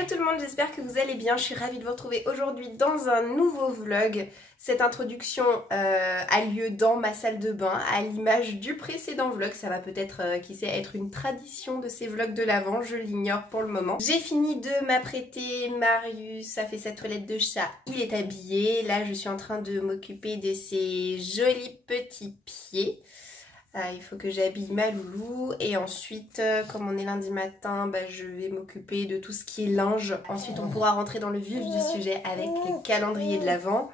Hello tout le monde, j'espère que vous allez bien. Je suis ravie de vous retrouver aujourd'hui dans un nouveau vlog. Cette introduction a lieu dans ma salle de bain, à l'image du précédent vlog. Ça va peut-être, qui sait, être une tradition de ces vlogs de l'Avent, je l'ignore pour le moment. J'ai fini de m'apprêter, Marius a fait sa toilette de chat, il est habillé. Là je suis en train de m'occuper de ses jolis petits pieds. Il faut que j'habille ma loulou et ensuite comme on est lundi matin, je vais m'occuper de tout ce qui est linge. Ensuite on pourra rentrer dans le vif du sujet avec le calendrier de l'Avent.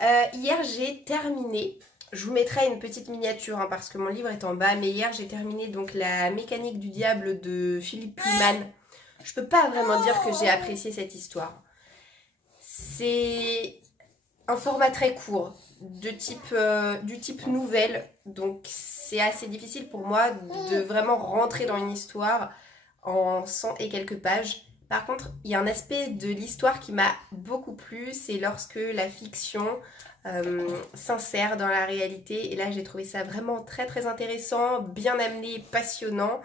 Hier j'ai terminé, je vous mettrai une petite miniature parce que mon livre est en bas, mais hier j'ai terminé donc la mécanique du diable de Philippe Pullman. Je peux pas vraiment dire que j'ai apprécié cette histoire. C'est un format très court, du type nouvelle, donc c'est assez difficile pour moi de vraiment rentrer dans une histoire en 100 et quelques pages. Par contre, il y a un aspect de l'histoire qui m'a beaucoup plu, c'est lorsque la fiction s'insère dans la réalité, et là j'ai trouvé ça vraiment très très intéressant, bien amené, passionnant.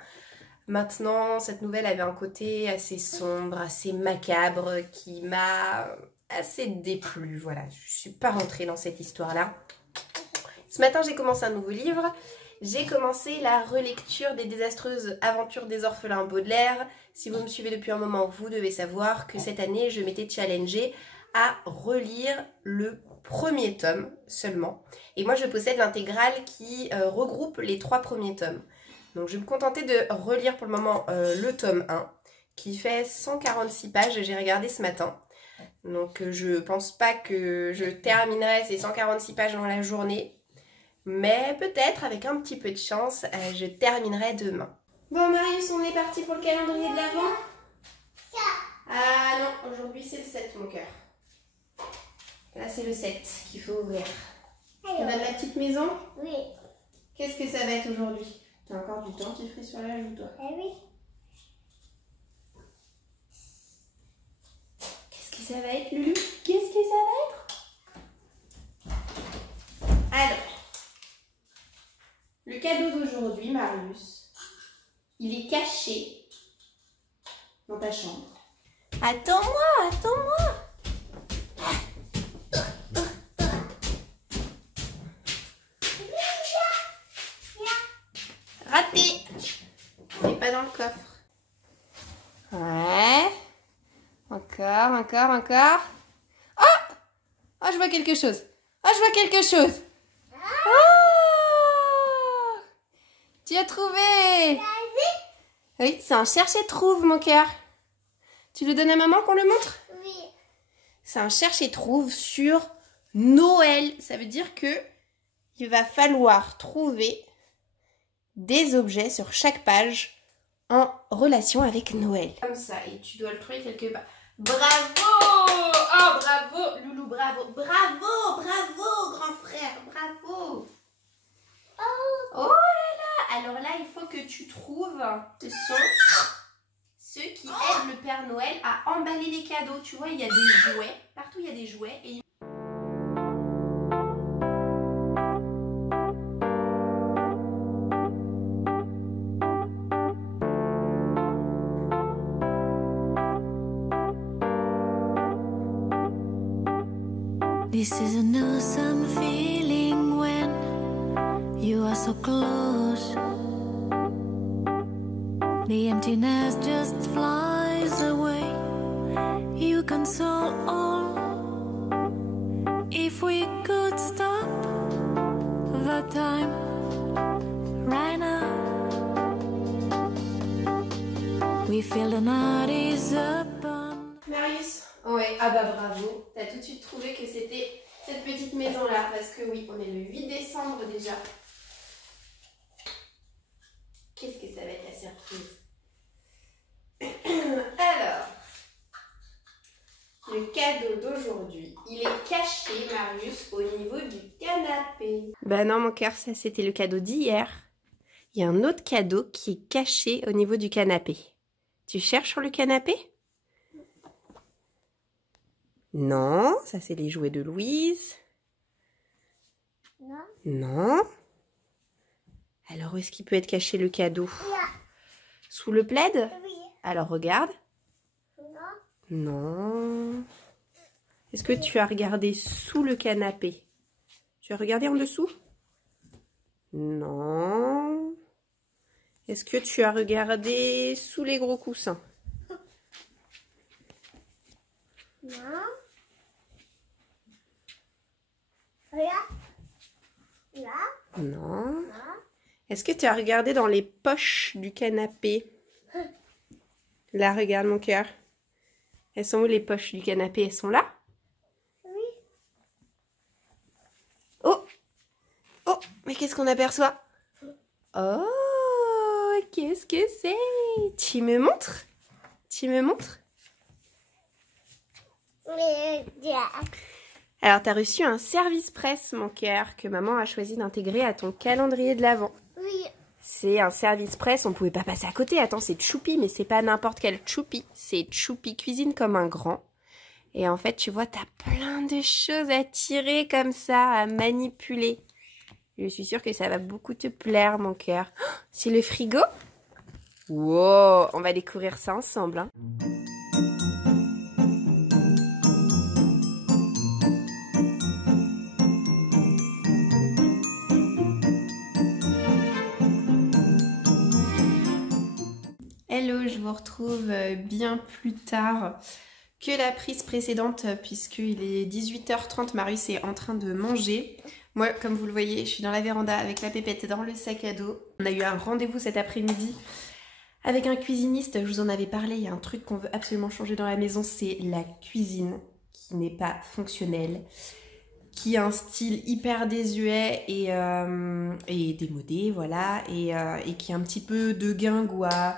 Maintenant, cette nouvelle avait un côté assez sombre, assez macabre, qui m'a assez déplu, voilà, je suis pas rentrée dans cette histoire-là. Ce matin, j'ai commencé un nouveau livre. J'ai commencé la relecture des désastreuses aventures des orphelins Baudelaire. Si vous me suivez depuis un moment, vous devez savoir que cette année, je m'étais challengée à relire le premier tome seulement. Et moi, je possède l'intégrale qui regroupe les 3 premiers tomes. Donc, je vais me contenter de relire pour le moment le tome 1, qui fait 146 pages, j'ai regardé ce matin. Donc, je pense pas que je terminerai ces 146 pages dans la journée. Mais peut-être, avec un petit peu de chance, je terminerai demain. Bon Marius, on est parti pour le calendrier de l'Avent. Ah non, aujourd'hui c'est le 7 mon cœur. Là c'est le 7 qu'il faut ouvrir. On a de la petite maison? Oui. Qu'est-ce que ça va être aujourd'hui? T'as encore du temps, tu ferais sur la joue toi. Oui. Qu'est-ce que ça va être Loulou? Qu'est-ce que ça va être? Alors. Le cadeau d'aujourd'hui, Marius, il est caché dans ta chambre. Attends-moi, attends-moi. Raté. C'est pas dans le coffre. Ouais. Encore, encore, encore. Oh! Oh, je vois quelque chose. Oh, je vois quelque chose. Tu as trouvé? Oui, c'est un cherche et trouve, mon cœur. Tu le donnes à maman qu'on le montre? Oui. C'est un cherche et trouve sur Noël. Ça veut dire que il va falloir trouver des objets sur chaque page en relation avec Noël. Comme ça, et tu dois le trouver quelque part. Bravo! Oh, bravo, Loulou, bravo. Bravo, bravo, grand frère, bravo. Oh là là! Alors là, il faut que tu trouves, ce sont ceux qui aident le Père Noël à emballer les cadeaux. Tu vois, il y a des jouets. Partout, il y a des jouets. Et... This is an awesome feeling when you are so close. The emptiness just flies away. You console all. If we could stop the time right now, we feel the night is upon. Marius? Ouais, ah bah bravo. T'as tout de suite trouvé que c'était cette petite maison-là. Parce que oui, on est le 8 décembre déjà. Qu'est-ce que ça va être la surprise? Alors, le cadeau d'aujourd'hui, il est caché, Marius, au niveau du canapé. Bah non, mon cœur, ça c'était le cadeau d'hier. Il y a un autre cadeau qui est caché au niveau du canapé. Tu cherches sur le canapé? Non, ça c'est les jouets de Louise. Non. Non. Alors, où est-ce qu'il peut être caché le cadeau? Là. Sous le plaid? Oui. Alors, regarde. Non. Non. Est-ce que tu as regardé sous le canapé? Tu as regardé en dessous? Non. Est-ce que tu as regardé sous les gros coussins? Non. Regarde. Là. Non. Là. Est-ce que tu as regardé dans les poches du canapé? Là, regarde mon cœur. Elles sont où les poches du canapé? Elles sont là? Oui. Oh! Oh! Mais qu'est-ce qu'on aperçoit? Oh! Qu'est-ce que c'est? Tu me montres? Tu me montres? Alors, tu as reçu un service presse, mon cœur, que maman a choisi d'intégrer à ton calendrier de l'Avent. Oui. C'est un service presse, on pouvait pas passer à côté. Attends, c'est Choupi, mais c'est pas n'importe quel Choupi. C'est Choupi Cuisine comme un grand. Et en fait, tu vois, t'as plein de choses à tirer comme ça, à manipuler. Je suis sûre que ça va beaucoup te plaire, mon cœur. Oh, c'est le frigo? Wow, on va découvrir ça ensemble, hein. Hello, je vous retrouve bien plus tard que la prise précédente puisqu'il est 18h30, Marius est en train de manger. Moi, comme vous le voyez, je suis dans la véranda avec la pépette dans le sac à dos. On a eu un rendez-vous cet après-midi avec un cuisiniste, je vous en avais parlé, il y a un truc qu'on veut absolument changer dans la maison, c'est la cuisine qui n'est pas fonctionnelle, qui a un style hyper désuet et démodé, voilà, et qui a un petit peu de guingois.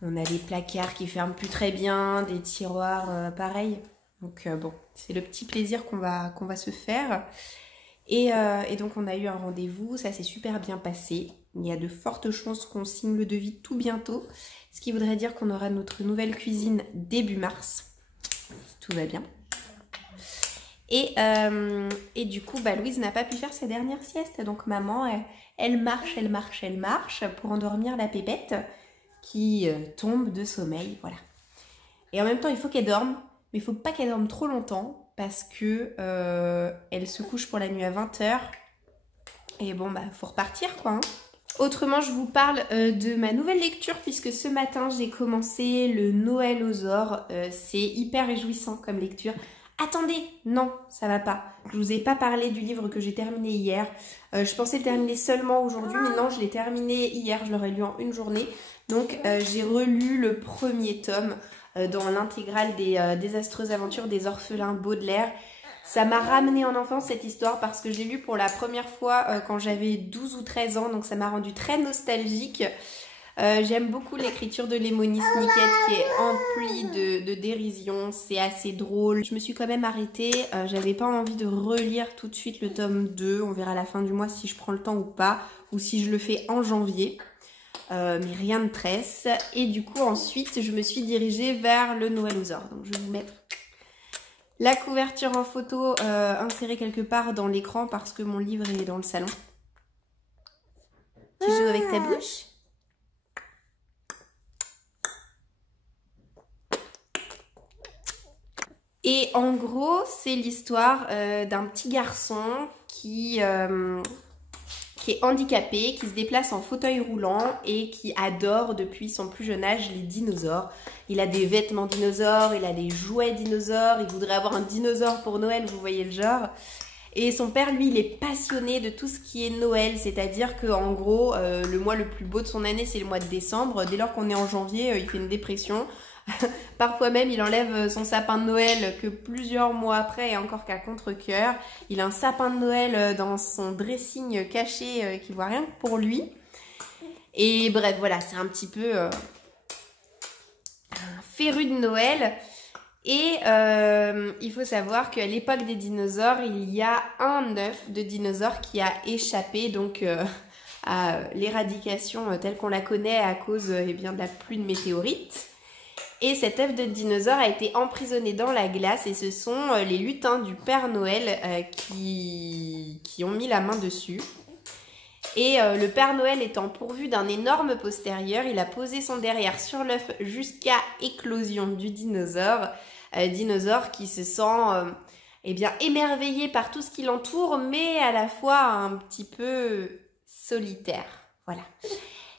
On a des placards qui ferment plus très bien, des tiroirs pareils. Donc bon, c'est le petit plaisir qu'on va se faire. Et donc on a eu un rendez-vous, ça s'est super bien passé. Il y a de fortes chances qu'on signe le devis tout bientôt. Ce qui voudrait dire qu'on aura notre nouvelle cuisine début mars. Tout va bien. Et du coup, Louise n'a pas pu faire sa dernière sieste. Donc maman, elle marche pour endormir la pépette qui tombe de sommeil, voilà. Et en même temps, il faut qu'elle dorme, mais il faut pas qu'elle dorme trop longtemps parce que elle se couche pour la nuit à 20h. Et bon, faut repartir, quoi, hein. Autrement, je vous parle de ma nouvelle lecture puisque ce matin, j'ai commencé le Noël aux ors. C'est hyper réjouissant comme lecture. Attendez, non, ça va pas. Je vous ai pas parlé du livre que j'ai terminé hier. Je pensais le terminer seulement aujourd'hui, mais non, je l'ai terminé hier. Je l'aurais lu en une journée. Donc, j'ai relu le premier tome dans l'intégrale des désastreuses aventures des orphelins Baudelaire. Ça m'a ramené en enfance cette histoire parce que je l'ai lu pour la première fois quand j'avais 12 ou 13 ans. Donc, ça m'a rendu très nostalgique. J'aime beaucoup l'écriture de Lemony Snicket qui est emplie de dérision, c'est assez drôle. Je me suis quand même arrêtée, j'avais pas envie de relire tout de suite le tome 2, on verra à la fin du mois si je prends le temps ou pas, ou si je le fais en janvier. Mais rien ne presse. Et du coup ensuite je me suis dirigée vers le Noël aux ors. Donc je vais vous mettre la couverture en photo insérée quelque part dans l'écran parce que mon livre est dans le salon. Tu joues avec ta bouche ? Et en gros, c'est l'histoire d'un petit garçon qui est handicapé, qui se déplace en fauteuil roulant et qui adore depuis son plus jeune âge les dinosaures. Il a des vêtements dinosaures, il a des jouets dinosaures, il voudrait avoir un dinosaure pour Noël, vous voyez le genre. Et son père, lui, il est passionné de tout ce qui est Noël, c'est-à-dire qu'en gros, le mois le plus beau de son année, c'est le mois de décembre. Dès lors qu'on est en janvier, il fait une dépression. Parfois même, il enlève son sapin de Noël que plusieurs mois après et encore qu'à contre-cœur. Il a un sapin de Noël dans son dressing caché qui voit rien que pour lui. Et bref, voilà, c'est un petit peu un féru de Noël. Et il faut savoir qu'à l'époque des dinosaures, il y a un œuf de dinosaure qui a échappé donc à l'éradication telle qu'on la connaît à cause bien, de la pluie de météorites. Et cet œuf de dinosaure a été emprisonné dans la glace et ce sont les lutins du Père Noël qui ont mis la main dessus. Et le Père Noël étant pourvu d'un énorme postérieur, il a posé son derrière sur l'œuf jusqu'à éclosion du dinosaure. Dinosaure qui se sent eh bien, émerveillé par tout ce qui l'entoure, mais à la fois un petit peu solitaire. Voilà.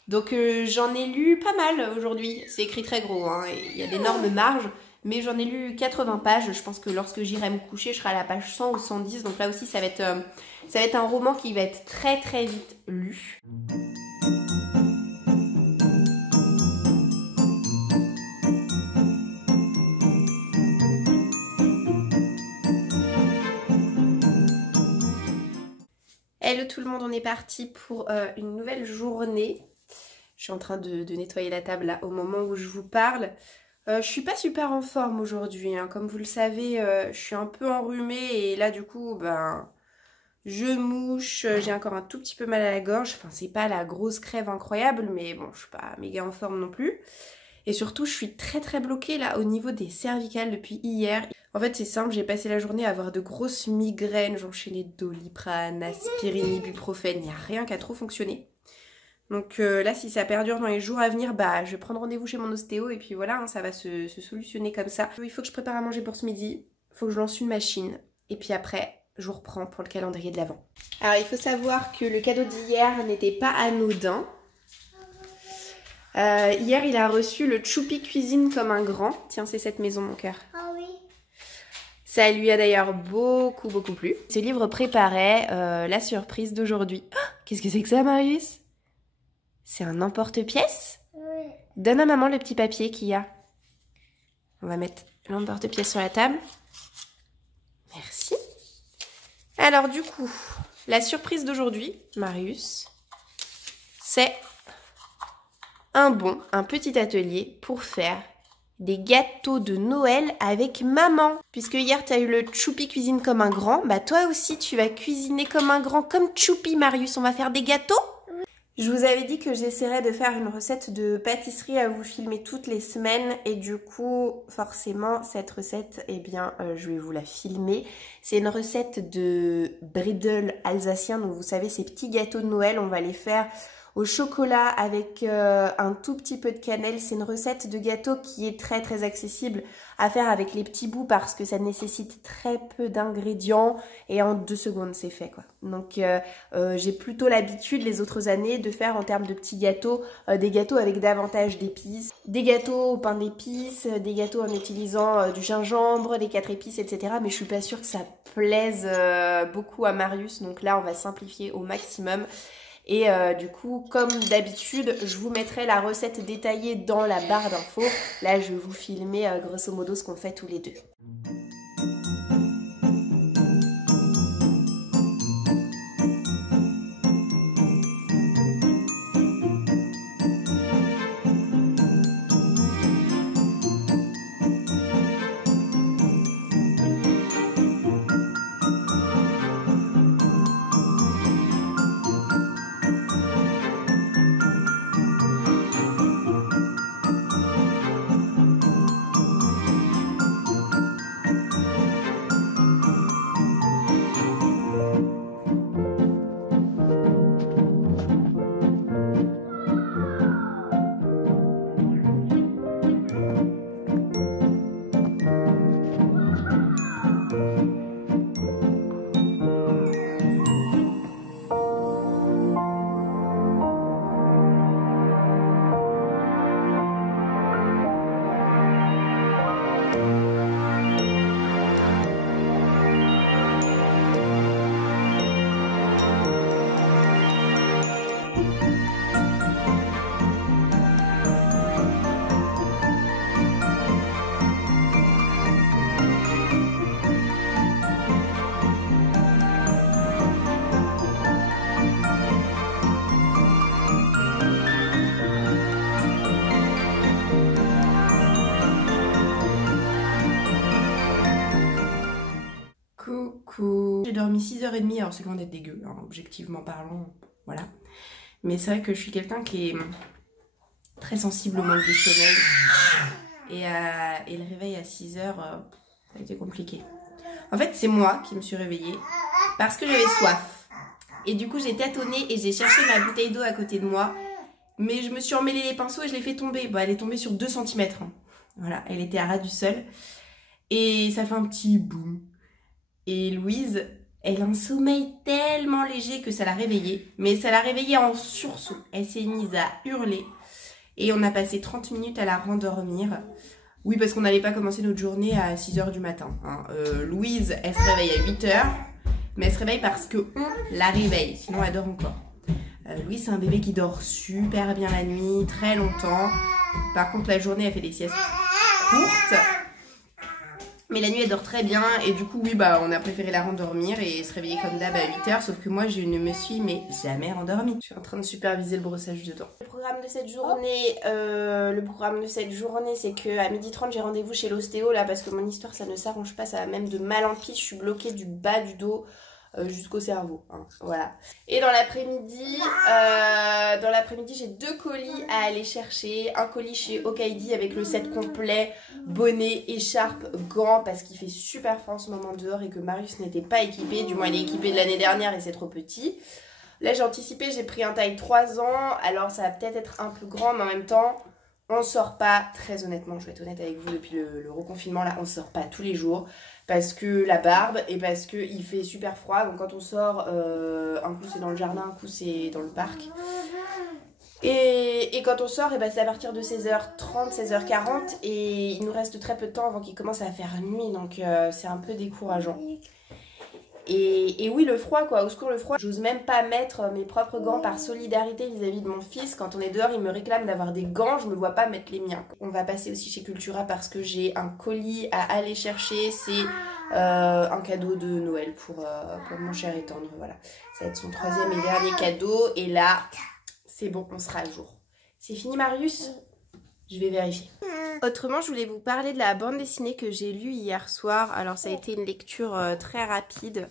Donc j'en ai lu pas mal aujourd'hui. C'est écrit très gros, hein, il y a d'énormes marges. Mais j'en ai lu 80 pages. Je pense que lorsque j'irai me coucher, je serai à la page 100 ou 110. Donc là aussi, ça va être un roman qui va être très très vite lu. Hello tout le monde, on est parti pour une nouvelle journée. Je suis en train de nettoyer la table là au moment où je vous parle. Je suis pas super en forme aujourd'hui, hein. Comme vous le savez, je suis un peu enrhumée et là du coup, ben, je mouche, j'ai encore un tout petit peu mal à la gorge. Enfin, c'est pas la grosse crève incroyable, mais bon, je suis pas méga en forme non plus. Et surtout, je suis très très bloquée là au niveau des cervicales depuis hier. En fait, c'est simple, j'ai passé la journée à avoir de grosses migraines. J'ai enchaîné Doliprane, aspirine, ibuprofène, il n'y a rien qui a trop fonctionné. Donc là, si ça perdure dans les jours à venir, bah je vais prendre rendez-vous chez mon ostéo et puis voilà, hein, ça va se solutionner comme ça. Il faut que je prépare à manger pour ce midi, il faut que je lance une machine et puis après, je vous reprends pour le calendrier de l'Avent. Alors, il faut savoir que le cadeau d'hier n'était pas anodin. Hier, il a reçu le Choupi Cuisine comme un grand. Tiens, c'est cette maison, mon cœur. Ah oui. Ça lui a d'ailleurs beaucoup plu. Ce livre préparait la surprise d'aujourd'hui. Oh, qu'est-ce que c'est que ça, Marius? C'est un emporte-pièce? Oui. Donne à maman le petit papier qu'il y a. On va mettre l'emporte-pièce sur la table. Merci. Alors du coup, la surprise d'aujourd'hui, Marius, c'est un petit atelier pour faire des gâteaux de Noël avec maman. Puisque hier, tu as eu le Choupi Cuisine comme un grand, bah toi aussi, tu vas cuisiner comme un grand, comme Choupi, Marius. On va faire des gâteaux? Je vous avais dit que j'essaierais de faire une recette de pâtisserie à vous filmer toutes les semaines et du coup, forcément, cette recette, eh bien, je vais vous la filmer. C'est une recette de bridel alsacien, donc vous savez, ces petits gâteaux de Noël, on va les faire au chocolat avec un tout petit peu de cannelle. C'est une recette de gâteau qui est très très accessible à faire avec les petits bouts parce que ça nécessite très peu d'ingrédients et en 2 secondes c'est fait quoi. Donc j'ai plutôt l'habitude les autres années de faire en termes de petits gâteaux des gâteaux avec davantage d'épices, des gâteaux au pain d'épices, des gâteaux en utilisant du gingembre, des 4 épices, etc. Mais je suis pas sûre que ça plaise beaucoup à Marius, donc là on va simplifier au maximum. Et du coup, comme d'habitude, je vous mettrai la recette détaillée dans la barre d'infos. Là, je vais vous filmer grosso modo ce qu'on fait tous les deux. J'ai dormi 6h30, alors c'est loin d'être dégueu, hein, objectivement parlant, voilà. Mais c'est vrai que je suis quelqu'un qui est très sensible au manque de sommeil. Et le réveil à 6h, ça a été compliqué. En fait, c'est moi qui me suis réveillée parce que j'avais soif. Et du coup, j'ai tâtonné et j'ai cherché ma bouteille d'eau à côté de moi. Mais je me suis emmêlé les pinceaux et je l'ai fait tomber. Bon, elle est tombée sur 2 cm. Voilà, elle était à ras du sol. Et ça fait un petit boum. Et Louise, elle a un sommeil tellement léger que ça l'a réveillée. Mais ça l'a réveillée en sursaut. Elle s'est mise à hurler. Et on a passé 30 minutes à la rendormir. Oui, parce qu'on n'allait pas commencer notre journée à 6 h du matin. Hein. Louise, elle se réveille à 8 h. Mais elle se réveille parce qu'on la réveille. Sinon, elle dort encore. Louise, c'est un bébé qui dort super bien la nuit, très longtemps. Par contre, la journée, elle fait des siestes courtes. Mais la nuit, elle dort très bien. Et du coup, oui, bah, on a préféré la rendormir et se réveiller comme d'hab à 8 h. Sauf que moi, je ne me suis jamais rendormie. Je suis en train de superviser le brossage de dents. Le programme de cette journée, c'est qu'à 12h30, j'ai rendez-vous chez l'ostéo là parce que mon histoire, ça ne s'arrange pas. Ça va même de mal en pis. Je suis bloquée du bas du dos jusqu'au cerveau. Hein, voilà. Et dans l'après-midi, j'ai 2 colis à aller chercher. Un colis chez Okaidi avec le set complet, bonnet, écharpe, gants, parce qu'il fait super froid en ce moment dehors et que Marius n'était pas équipé. Du moins, il est équipé de l'année dernière et c'est trop petit. Là, j'ai anticipé, j'ai pris un taille 3 ans. Alors, ça va peut-être être un peu grand, mais en même temps, on sort pas, très honnêtement, je vais être honnête avec vous, depuis le reconfinement, là, on sort pas tous les jours. Parce que la barbe et parce qu'il fait super froid. Donc quand on sort, un coup c'est dans le jardin, un coup c'est dans le parc. Et quand on sort, et ben c'est à partir de 16h30, 16h40. Et il nous reste très peu de temps avant qu'il commence à faire nuit. Donc c'est un peu décourageant. Et oui, le froid quoi, au secours le froid. J'ose même pas mettre mes propres gants par solidarité vis-à-vis de mon fils. Quand on est dehors, il me réclame d'avoir des gants, je me vois pas mettre les miens. On va passer aussi chez Cultura parce que j'ai un colis à aller chercher. C'est un cadeau de Noël pour mon cher et tendre, voilà. Ça va être son 3e et dernier cadeau. Et là, c'est bon, on sera à jour. C'est fini Marius ? Je vais vérifier. Autrement, je voulais vous parler de la bande dessinée que j'ai lue hier soir. Alors, ça a été une lecture très rapide,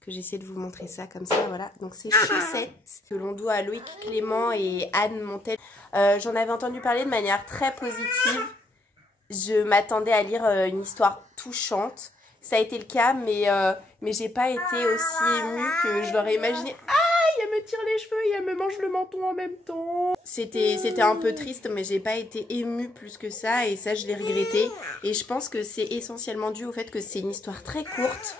que j'essaie de vous montrer ça comme ça, voilà. Donc, c'est Chaussettes, que l'on doit à Loïc Clément et Anne Montel. J'en avais entendu parler de manière très positive. Je m'attendais à lire une histoire touchante. Ça a été le cas, mais j'ai pas été aussi émue que je l'aurais imaginé. Elle me tire les cheveux et elle me mange le menton en même temps. C'était un peu triste, mais j'ai pas été émue plus que ça et ça je l'ai regretté. Et je pense que c'est essentiellement dû au fait que c'est une histoire très courte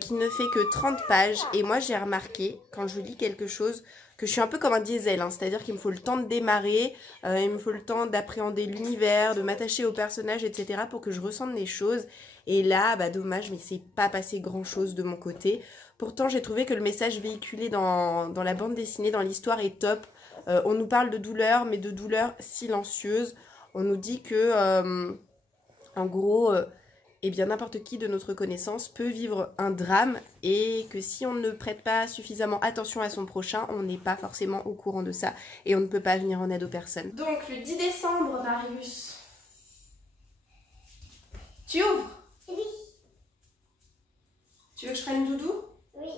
qui ne fait que 30 pages. Et moi j'ai remarqué quand je lis quelque chose que je suis un peu comme un diesel, hein, c'est-à-dire qu'il me faut le temps de démarrer, il me faut le temps d'appréhender l'univers, de m'attacher aux personnages, etc. pour que je ressente des choses. Et là, bah dommage, mais c'est pas passé grand-chose de mon côté. Pourtant, j'ai trouvé que le message véhiculé dans la bande dessinée, dans l'histoire est top. On nous parle de douleur, mais de douleur silencieuse. On nous dit que, en gros, eh bien n'importe qui de notre connaissance peut vivre un drame et que si on ne prête pas suffisamment attention à son prochain, on n'est pas forcément au courant de ça et on ne peut pas venir en aide aux personnes. Donc, le 10 décembre, Marius, tu ouvres ? Oui. Tu veux que je prenne doudou ? Oui.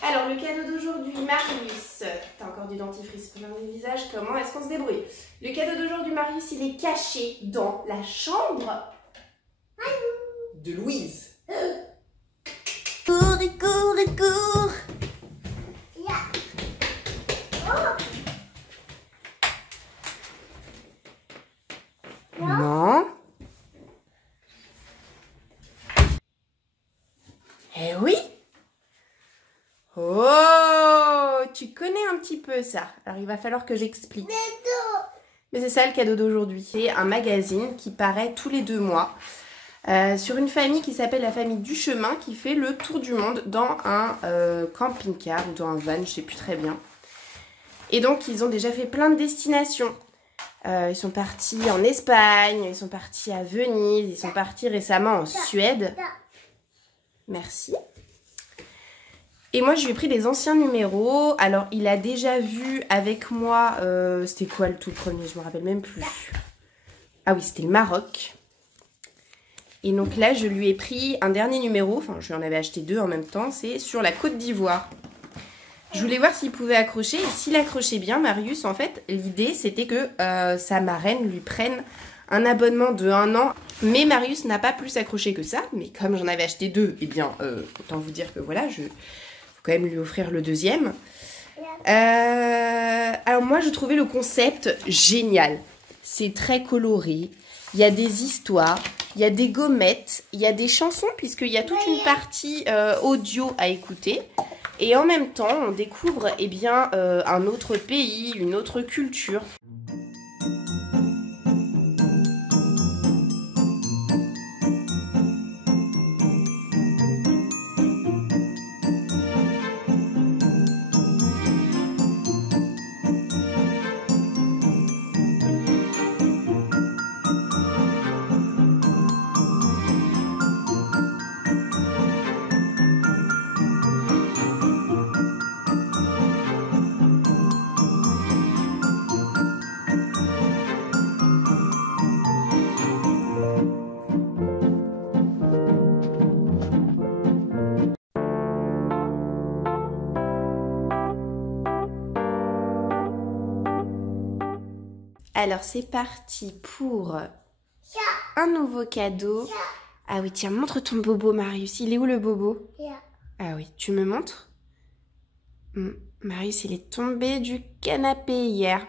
Alors, le cadeau d'aujourd'hui, Marius, t'as encore du dentifrice plein le visage, comment est-ce qu'on se débrouille? Le cadeau d'aujourd'hui, Marius, il est caché dans la chambre de Louise. Cours et cours et cours. Non. Eh oui. Oh, tu connais un petit peu ça. Alors il va falloir que j'explique. Mais c'est ça le cadeau d'aujourd'hui. C'est un magazine qui paraît tous les 2 mois. Sur une famille qui s'appelle la famille Duchemin, qui fait le tour du monde dans un camping-car ou dans un van, je sais plus très bien. Et donc ils ont déjà fait plein de destinations. Ils sont partis en Espagne, ils sont partis à Venise, ils sont partis récemment en Suède. Merci. Et moi je lui ai pris des anciens numéros. Alors il a déjà vu avec moi, c'était quoi le tout premier, je me rappelle même plus. Ah oui, c'était le Maroc. Et donc là, je lui ai pris un dernier numéro, enfin je lui en avais acheté 2 en même temps, c'est sur la Côte d'Ivoire. Je voulais voir s'il pouvait accrocher et s'il accrochait bien, Marius, en fait, l'idée c'était que sa marraine lui prenne un abonnement de 1 an. Mais Marius n'a pas plus accroché que ça, mais comme j'en avais acheté 2, eh bien, autant vous dire que voilà, faut quand même lui offrir le deuxième. Alors moi, je trouvais le concept génial. C'est très coloré, il y a des histoires, il y a des gommettes, il y a des chansons, puisqu'il y a toute une partie audio à écouter. Et en même temps, on découvre eh bien, un autre pays, une autre culture. Alors c'est parti pour un nouveau cadeau. Ah oui, tiens, montre ton bobo, Marius. Il est où le bobo? Ah oui, tu me montres? Marius, il est tombé du canapé hier.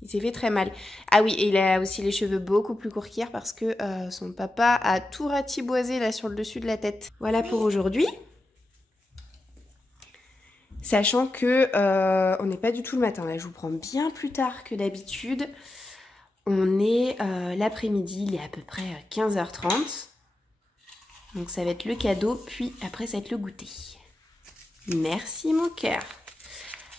Il s'est fait très mal. Ah oui, et il a aussi les cheveux beaucoup plus courts qu'hier parce que son papa a tout ratiboisé là sur le dessus de la tête. Voilà pour aujourd'hui. Sachant que on n'est pas du tout le matin, là je vous prends bien plus tard que d'habitude. On est l'après-midi, il est à peu près 15h30. Donc ça va être le cadeau, puis après ça va être le goûter. Merci mon cœur.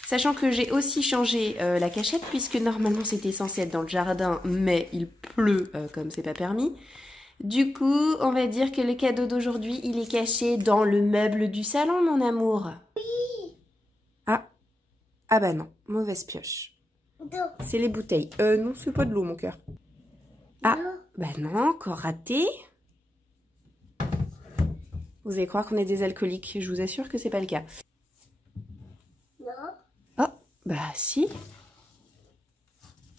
Sachant que j'ai aussi changé la cachette, puisque normalement c'était censé être dans le jardin, mais il pleut comme c'est pas permis. Du coup, on va dire que le cadeau d'aujourd'hui, il est caché dans le meuble du salon, mon amour. Ah bah non, mauvaise pioche. C'est les bouteilles. Non, c'est pas de l'eau, mon cœur. Ah, bah non, encore raté. Vous allez croire qu'on est des alcooliques. Je vous assure que c'est pas le cas. Non. Oh, bah si.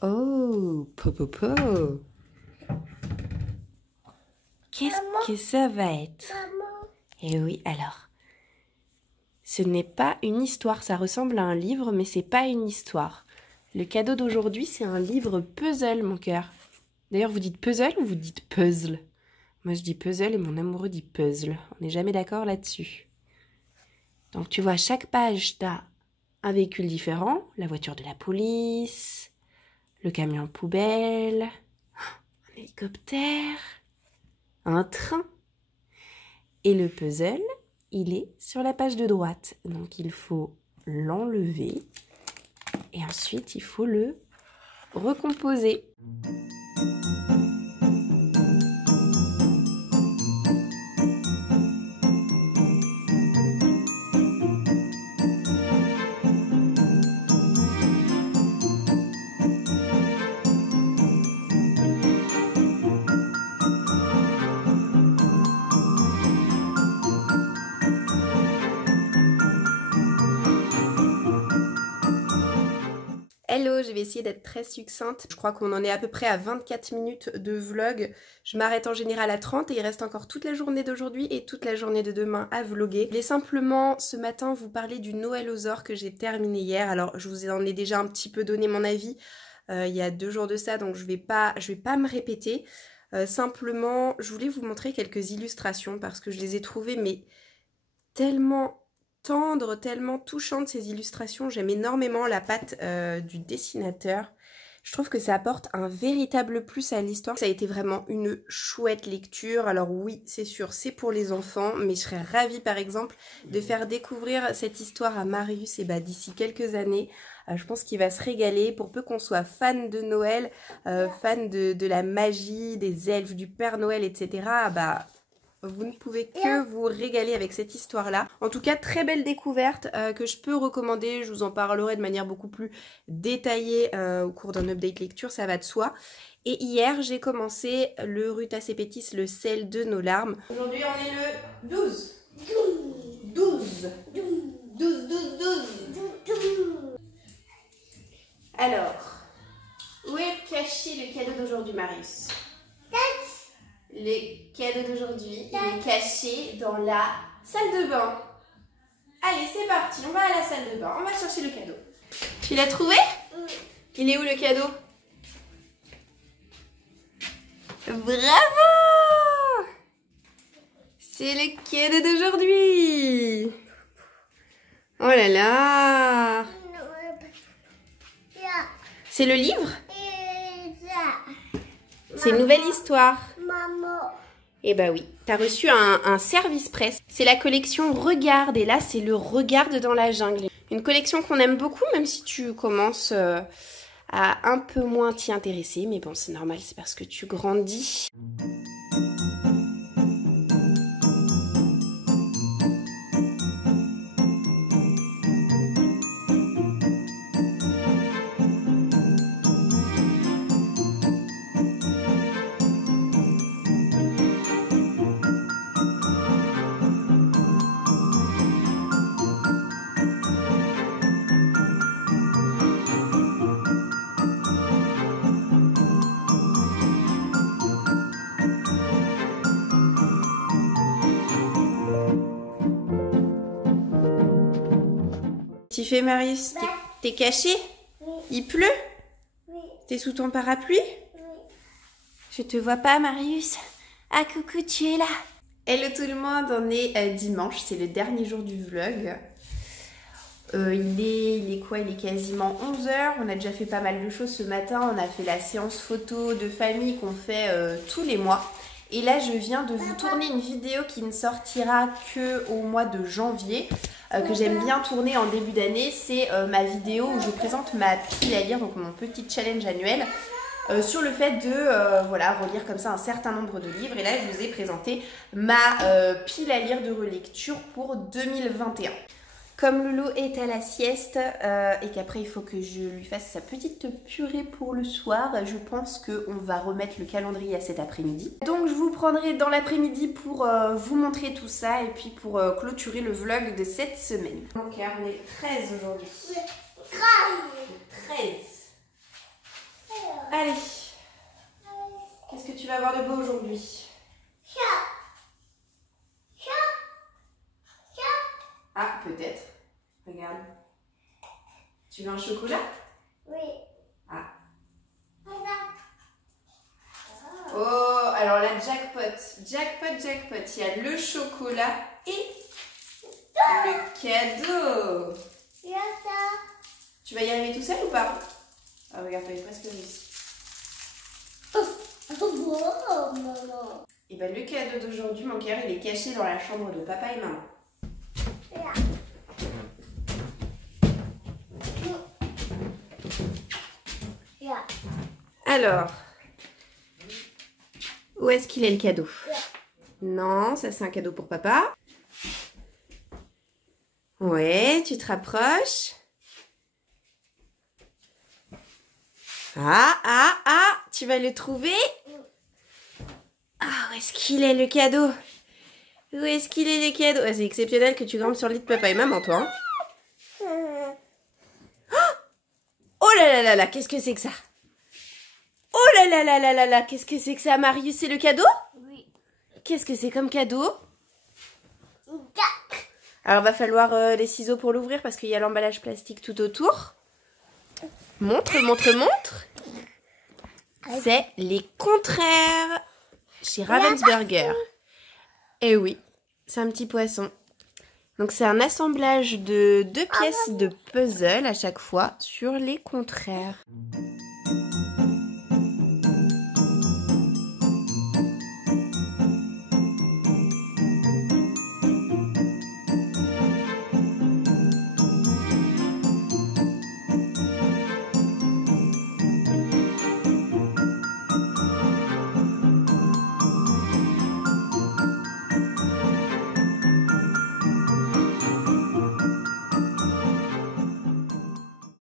Oh, popopo. Qu'est-ce que ça va être? Maman. Eh oui, alors. Ce n'est pas une histoire, ça ressemble à un livre, mais c'est pas une histoire. Le cadeau d'aujourd'hui, c'est un livre puzzle, mon cœur. D'ailleurs, vous dites puzzle ou vous dites puzzle? Moi, je dis puzzle et mon amoureux dit puzzle. On n'est jamais d'accord là-dessus. Donc, tu vois, à chaque page, tu as un véhicule différent. La voiture de la police, le camion poubelle, un hélicoptère, un train. Et le puzzle, il est sur la page de droite. Donc, il faut l'enlever. Et ensuite, il faut le recomposer. Hello, je vais essayer d'être très succincte. Je crois qu'on en est à peu près à 24 minutes de vlog. Je m'arrête en général à 30 et il reste encore toute la journée d'aujourd'hui et toute la journée de demain à vlogger. Je voulais simplement ce matin vous parler du Noël aux Ors que j'ai terminé hier. Alors je vous en ai déjà un petit peu donné mon avis il y a 2 jours de ça, donc je vais pas me répéter. Simplement, je voulais vous montrer quelques illustrations parce que je les ai trouvées mais tellement tendre, tellement touchante ces illustrations. J'aime énormément la patte du dessinateur. Je trouve que ça apporte un véritable plus à l'histoire. Ça a été vraiment une chouette lecture. Alors oui, c'est sûr, c'est pour les enfants, mais je serais ravie par exemple de faire découvrir cette histoire à Marius et d'ici quelques années. Je pense qu'il va se régaler, pour peu qu'on soit fan de Noël, fan de la magie, des elfes, du Père Noël, etc. Vous ne pouvez que vous régaler avec cette histoire-là. En tout cas, très belle découverte que je peux recommander. Je vous en parlerai de manière beaucoup plus détaillée au cours d'un update lecture, ça va de soi. Et hier, j'ai commencé le Rutasse Pétis, le sel de nos larmes. Aujourd'hui, on est le 12. 12. 12. 12, 12, 12. Alors, où est caché le cadeau d'aujourd'hui, Marius? Le cadeau d'aujourd'hui, il est caché dans la salle de bain. Allez, c'est parti, on va à la salle de bain, on va chercher le cadeau. Tu l'as trouvé? Il est où le cadeau? Bravo! C'est le cadeau d'aujourd'hui. Oh là là! C'est le livre? C'est une nouvelle histoire. Eh ben oui, t'as reçu un service presse. C'est la collection Regarde, et là c'est le Regarde dans la jungle. Une collection qu'on aime beaucoup, même si tu commences à un peu moins t'y intéresser. Mais bon, c'est normal, c'est parce que tu grandis. Tu fais, Marius? T'es caché? Oui. Il pleut? Oui. T'es sous ton parapluie? Oui. Je te vois pas, Marius. Ah, coucou, tu es là. Hello tout le monde, on est dimanche, c'est le dernier jour du vlog. Il est quoi? Il est quasiment 11 h. On a déjà fait pas mal de choses ce matin. On a fait la séance photo de famille qu'on fait tous les mois. Et là, je viens de vous tourner une vidéo qui ne sortira que au mois de janvier, que j'aime bien tourner en début d'année. C'est ma vidéo où je présente ma pile à lire, donc mon petit challenge annuel, sur le fait de voilà, relire comme ça un certain nombre de livres. Et là, je vous ai présenté ma pile à lire de relecture pour 2021. Comme Loulou est à la sieste et qu'après il faut que je lui fasse sa petite purée pour le soir, je pense qu'on va remettre le calendrier à cet après-midi. Donc je vous prendrai dans l'après-midi pour vous montrer tout ça et puis pour clôturer le vlog de cette semaine. Donc là, on est 13 aujourd'hui. 13. Allez. Qu'est-ce que tu vas avoir de beau aujourd'hui? Ah, peut-être. Regarde. Tu veux un chocolat? Oui. Ah. Oh, alors la jackpot. Jackpot, jackpot. Il y a le chocolat et le cadeau. Tu vas y arriver tout seul ou pas? Ah, regarde, tu avais presque réussi. Et ben le cadeau d'aujourd'hui, mon cœur, il est caché dans la chambre de papa et maman. Alors, où est-ce qu'il est le cadeau? Non, ça c'est un cadeau pour papa. Ouais, tu te rapproches. Ah, tu vas le trouver? Ah, où est-ce qu'il est le cadeau? Où est-ce qu'il est le cadeau? Ah, c'est exceptionnel que tu grimpes sur le lit de papa et maman, toi. Hein? Oh là là là là, qu'est-ce que c'est que ça? Oh là là là là là là, qu'est-ce que c'est que ça, Marius? C'est le cadeau? Oui. Qu'est-ce que c'est comme cadeau? Alors, va falloir les ciseaux pour l'ouvrir parce qu'il y a l'emballage plastique tout autour. Montre, montre, montre. C'est les contraires chez Ravensburger. Et oui, c'est un petit poisson. Donc, c'est un assemblage de 2 pièces de puzzle à chaque fois sur les contraires.